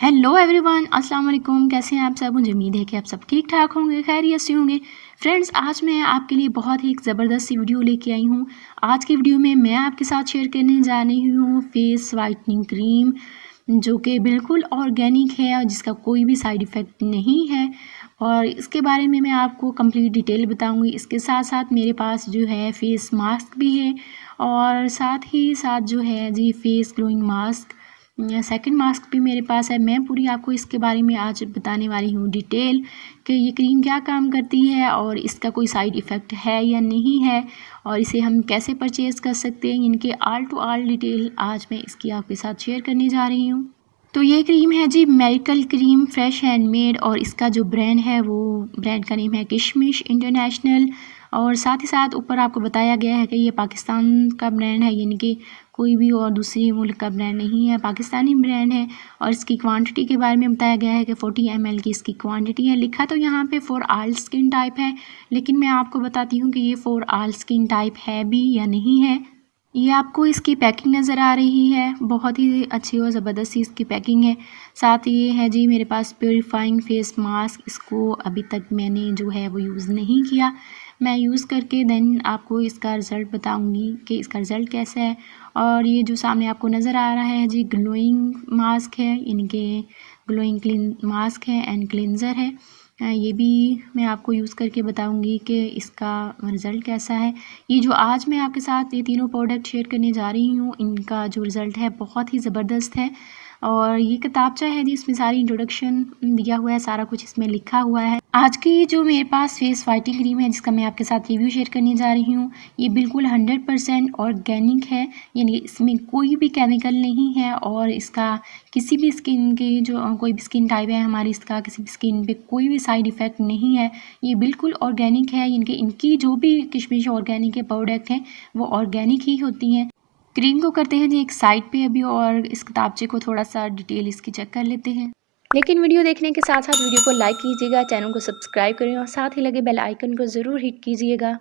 Hello everyone, अस्सलाम वालेकुम। कैसे हैं आप सब? मुझे उम्मीद है कि आप सब ठीक ठाक होंगे, खैरियत से होंगे। फ्रेंड्स, आज मैं आपके लिए बहुत ही एक ज़बरदस्त सी वीडियो लेके आई हूँ। आज की वीडियो में मैं आपके साथ शेयर करने जा रही हूँ फेस वाइटनिंग क्रीम, जो कि बिल्कुल ऑर्गेनिक है और जिसका कोई भी साइड इफ़ेक्ट नहीं है। और इसके बारे में मैं आपको कंप्लीट डिटेल बताऊँगी। इसके साथ साथ मेरे पास जो है फेस मास्क भी है और साथ ही साथ जो है जी face glowing mask, second mask भी मेरे पास है। मैं पूरी आपको इसके बारे में आज बताने वाली हूँ डिटेल कि ये क्रीम क्या काम करती है और इसका कोई साइड इफ़ेक्ट है या नहीं है और इसे हम कैसे परचेज़ कर सकते हैं। इनके ऑल टू ऑल डिटेल आज मैं इसकी आपके साथ शेयर करने जा रही हूँ। तो ये क्रीम है जी मेडिकल क्रीम फ्रेश हैंडमेड और इसका जो ब्रांड है वो ब्रांड का नेम है किशमिश इंटरनेशनल। और साथ ही साथ ऊपर आपको बताया गया है कि ये पाकिस्तान का ब्रांड है, यानी कि कोई भी और दूसरी मुल्क का ब्रांड नहीं है, पाकिस्तानी ब्रांड है। और इसकी क्वांटिटी के बारे में बताया गया है कि 40 ml की इसकी क्वांटिटी है। लिखा तो यहाँ पे फॉर ऑल स्किन टाइप है, लेकिन मैं आपको बताती हूँ कि ये फॉर ऑल स्किन टाइप है भी या नहीं है। ये आपको इसकी पैकिंग नज़र आ रही है, बहुत ही अच्छी और ज़बरदस्त सी इसकी पैकिंग है। साथ ये है जी मेरे पास प्योरीफाइंग फेस मास्क। इसको अभी तक मैंने जो है वो यूज़ नहीं किया। मैं यूज़ करके देन आपको इसका रिज़ल्ट बताऊंगी कि इसका रिज़ल्ट कैसा है। और ये जो सामने आपको नज़र आ रहा है जी ग्लोइंग मास्क है, इनके ग्लोइंग क्लीन मास्क है एंड क्लिनज़र है। ये भी मैं आपको यूज़ करके बताऊंगी कि इसका रिज़ल्ट कैसा है। ये जो आज मैं आपके साथ ये तीनों प्रोडक्ट शेयर करने जा रही हूँ, इनका जो रिज़ल्ट है बहुत ही ज़बरदस्त है। और ये किताबचा है जी, इसमें सारी इंट्रोडक्शन दिया हुआ है, सारा कुछ इसमें लिखा हुआ है। आज की जो मेरे पास फेस वाइटनिंग क्रीम है जिसका मैं आपके साथ रिव्यू शेयर करने जा रही हूँ, ये बिल्कुल 100% ऑर्गेनिक है, यानी इसमें कोई भी केमिकल नहीं है। और इसका किसी भी स्किन के जो कोई भी स्किन टाइप है हमारी, इसका किसी भी स्किन पे कोई भी साइड इफ़ेक्ट नहीं है। ये बिल्कुल ऑर्गेनिक है। इनकी जो भी किशमिश ऑर्गेनिक के प्रोडक्ट हैं वो ऑर्गेनिक ही होती हैं। क्रीम को करते हैं जी एक साइड पे अभी, और इस किताबचे को थोड़ा सा डिटेल इसकी चेक कर लेते हैं। लेकिन वीडियो देखने के साथ साथ वीडियो को लाइक कीजिएगा, चैनल को सब्सक्राइब करें और साथ ही लगे बेल आइकन को ज़रूर हिट कीजिएगा।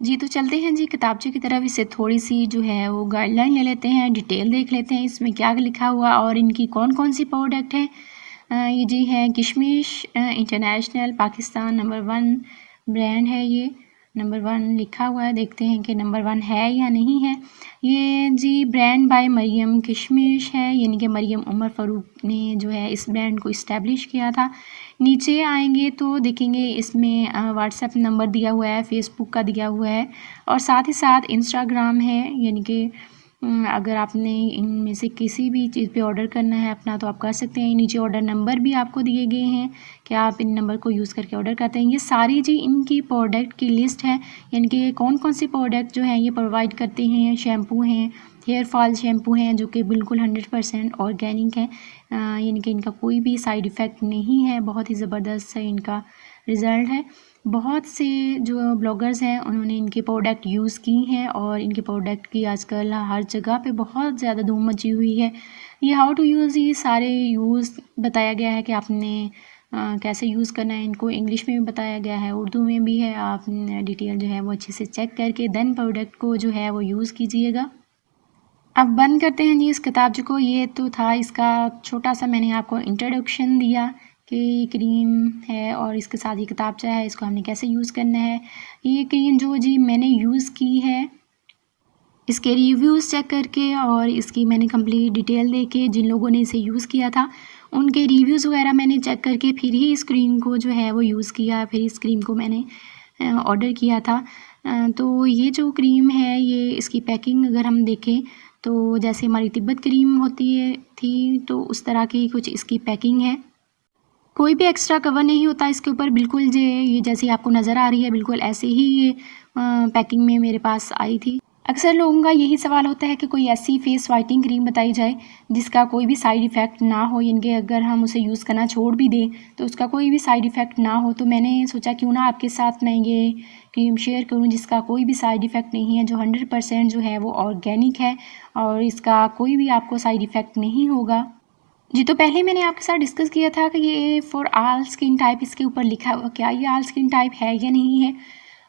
जी तो चलते हैं जी किताबचे की तरफ। इससे थोड़ी सी जो है वो गाइडलाइन ले लेते हैं, डिटेल देख लेते हैं इसमें क्या लिखा हुआ और इनकी कौन कौन सी प्रोडक्ट है। ये जी है किशमिश इंटरनेशनल पाकिस्तान नंबर 1 ब्रांड है। ये नंबर 1 लिखा हुआ है, देखते हैं कि नंबर 1 है या नहीं है। ये जी ब्रांड बाय मरियम किशमिश है, यानी कि मरियम उमर फ़ारूक ने जो है इस ब्रांड को इस्टेब्लिश किया था। नीचे आएंगे तो देखेंगे इसमें व्हाट्सएप नंबर दिया हुआ है, फेसबुक का दिया हुआ है और साथ ही साथ इंस्टाग्राम है। यानी कि अगर आपने इनमें से किसी भी चीज़ पे ऑर्डर करना है अपना तो आप कर सकते हैं। नीचे ऑर्डर नंबर भी आपको दिए गए हैं कि आप इन नंबर को यूज़ करके ऑर्डर करते हैं। ये सारी जी इनकी प्रोडक्ट की लिस्ट है, यानी कि कौन कौन से प्रोडक्ट जो हैं ये प्रोवाइड करते हैं। शैम्पू हैं, हेयर फॉल शैम्पू हैं जो कि बिल्कुल 100% ऑर्गेनिक है, यानी कि इनका कोई भी साइड इफ़ेक्ट नहीं है। बहुत ही ज़बरदस्त है इनका रिज़ल्ट है। बहुत से जो ब्लॉगर्स हैं उन्होंने इनके प्रोडक्ट यूज़ की हैं और इनके प्रोडक्ट की आजकल हर जगह पे बहुत ज़्यादा धूम मची हुई है। ये हाउ टू यूज़, ये सारे यूज़ बताया गया है कि आपने कैसे यूज़ करना है। इनको इंग्लिश में भी बताया गया है, उर्दू में भी है। आप डिटेल जो है वो अच्छे से चेक करके देन प्रोडक्ट को जो है वो यूज़ कीजिएगा। अब बंद करते हैं जी इस किताबचे को। ये तो था इसका छोटा सा, मैंने आपको इंट्रोडक्शन दिया कि ये क्रीम है और इसके साथ ये किताबचा है, इसको हमने कैसे यूज़ करना है। ये क्रीम जो जी मैंने यूज़ की है, इसके रिव्यूज़ चेक करके और इसकी मैंने कंप्लीट डिटेल दे के जिन लोगों ने इसे यूज़ किया था उनके रिव्यूज़ वगैरह मैंने चेक करके फिर ही इस क्रीम को जो है वो यूज़ किया, फिर इस क्रीम को मैंने ऑर्डर किया था। तो ये जो क्रीम है, ये इसकी पैकिंग अगर हम देखें तो जैसे हमारी तिब्बत क्रीम होती है थी तो उस तरह की कुछ इसकी पैकिंग है। कोई भी एक्स्ट्रा कवर नहीं होता इसके ऊपर, बिल्कुल जे ये जैसी आपको नज़र आ रही है बिल्कुल ऐसे ही ये पैकिंग में मेरे पास आई थी। अक्सर लोगों का यही सवाल होता है कि कोई ऐसी फेस वाइटनिंग क्रीम बताई जाए जिसका कोई भी साइड इफ़ेक्ट ना हो, यानी कि अगर हम उसे यूज़ करना छोड़ भी दें तो उसका कोई भी साइड इफ़ेक्ट ना हो। तो मैंने सोचा क्यों ना आपके साथ मैं ये क्रीम शेयर करूं जिसका कोई भी साइड इफ़ेक्ट नहीं है, जो 100% जो है वो ऑर्गेनिक है और इसका कोई भी आपको साइड इफ़ेक्ट नहीं होगा। जी तो पहले मैंने आपके साथ डिस्कस किया था कि ये फॉर ऑल स्किन टाइप इसके ऊपर लिखा हुआ, क्या ये ऑल स्किन टाइप है या नहीं है।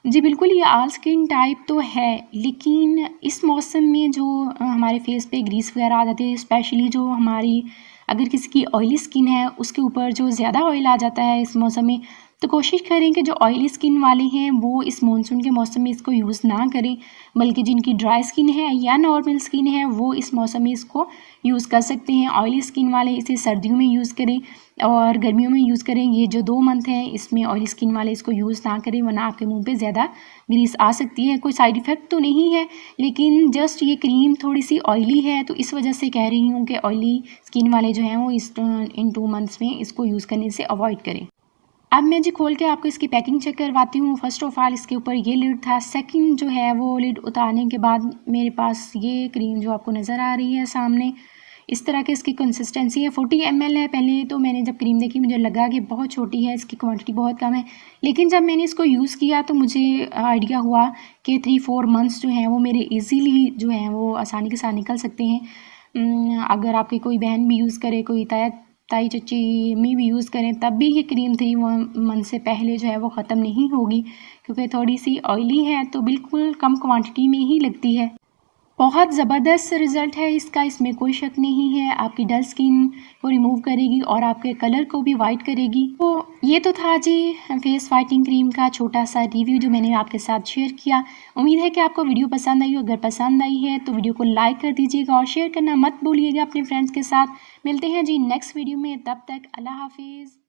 जी बिल्कुल, ये ऑल स्किन टाइप तो है, लेकिन इस मौसम में जो हमारे फेस पे ग्रीस वगैरह आ जाती है, स्पेशली जो हमारी अगर किसी की ऑयली स्किन है उसके ऊपर जो ज़्यादा ऑयल आ जाता है इस मौसम में, तो कोशिश करें कि जो ऑयली स्किन वाले हैं वो इस मानसून के मौसम में इसको यूज़ ना करें, बल्कि जिनकी ड्राई स्किन है या नॉर्मल स्किन है वो इस मौसम में इसको यूज़ कर सकते हैं। ऑयली स्किन वाले इसे सर्दियों में यूज़ करें और गर्मियों में यूज़ करें। ये जो 2 मंथ हैं इसमें ऑयली स्किन वाले इसको यूज़ ना करें, वरना आपके मुंह पे ज़्यादा ग्रीस आ सकती है। कोई साइड इफ़ेक्ट तो नहीं है, लेकिन जस्ट ये क्रीम थोड़ी सी ऑयली है, तो इस वजह से कह रही हूँ कि ऑयली स्किन वाले जो हैं वो इन 2 मंथ्स में इसको यूज़ करने से अवॉइड करें। अब मैं जी खोल के आपको इसकी पैकिंग चेक करवाती हूँ। फर्स्ट ऑफ ऑल इसके ऊपर ये लिड था, सेकंड जो है वो लिड उतारने के बाद मेरे पास ये क्रीम जो आपको नज़र आ रही है सामने, इस तरह की इसकी कंसिस्टेंसी है। 40 ml है। पहले तो मैंने जब क्रीम देखी मुझे लगा कि बहुत छोटी है, इसकी क्वांटिटी बहुत कम है, लेकिन जब मैंने इसको यूज़ किया तो मुझे आइडिया हुआ कि 3-4 मंथ्स जो हैं वो मेरे ईज़िली जो हैं वो आसानी के साथ निकल सकते हैं। अगर आपकी कोई बहन भी यूज़ करे, कोई ताई चाची अम्मी भी यूज़ करें, तब भी ये क्रीम 3 मंथ से पहले जो है वो ख़त्म नहीं होगी, क्योंकि थोड़ी सी ऑयली है तो बिल्कुल कम क्वांटिटी में ही लगती है। बहुत ज़बरदस्त रिज़ल्ट है इसका, इसमें कोई शक नहीं है। आपकी डल स्किन को रिमूव करेगी और आपके कलर को भी वाइट करेगी। तो ये तो था जी फेस वाइटनिंग क्रीम का छोटा सा रिव्यू जो मैंने आपके साथ शेयर किया। उम्मीद है कि आपको वीडियो पसंद आई हो। अगर पसंद आई है तो वीडियो को लाइक कर दीजिएगा और शेयर करना मत भूलिएगा अपने फ्रेंड्स के साथ। मिलते हैं जी नेक्स्ट वीडियो में, तब तक अल्लाह हाफिज़।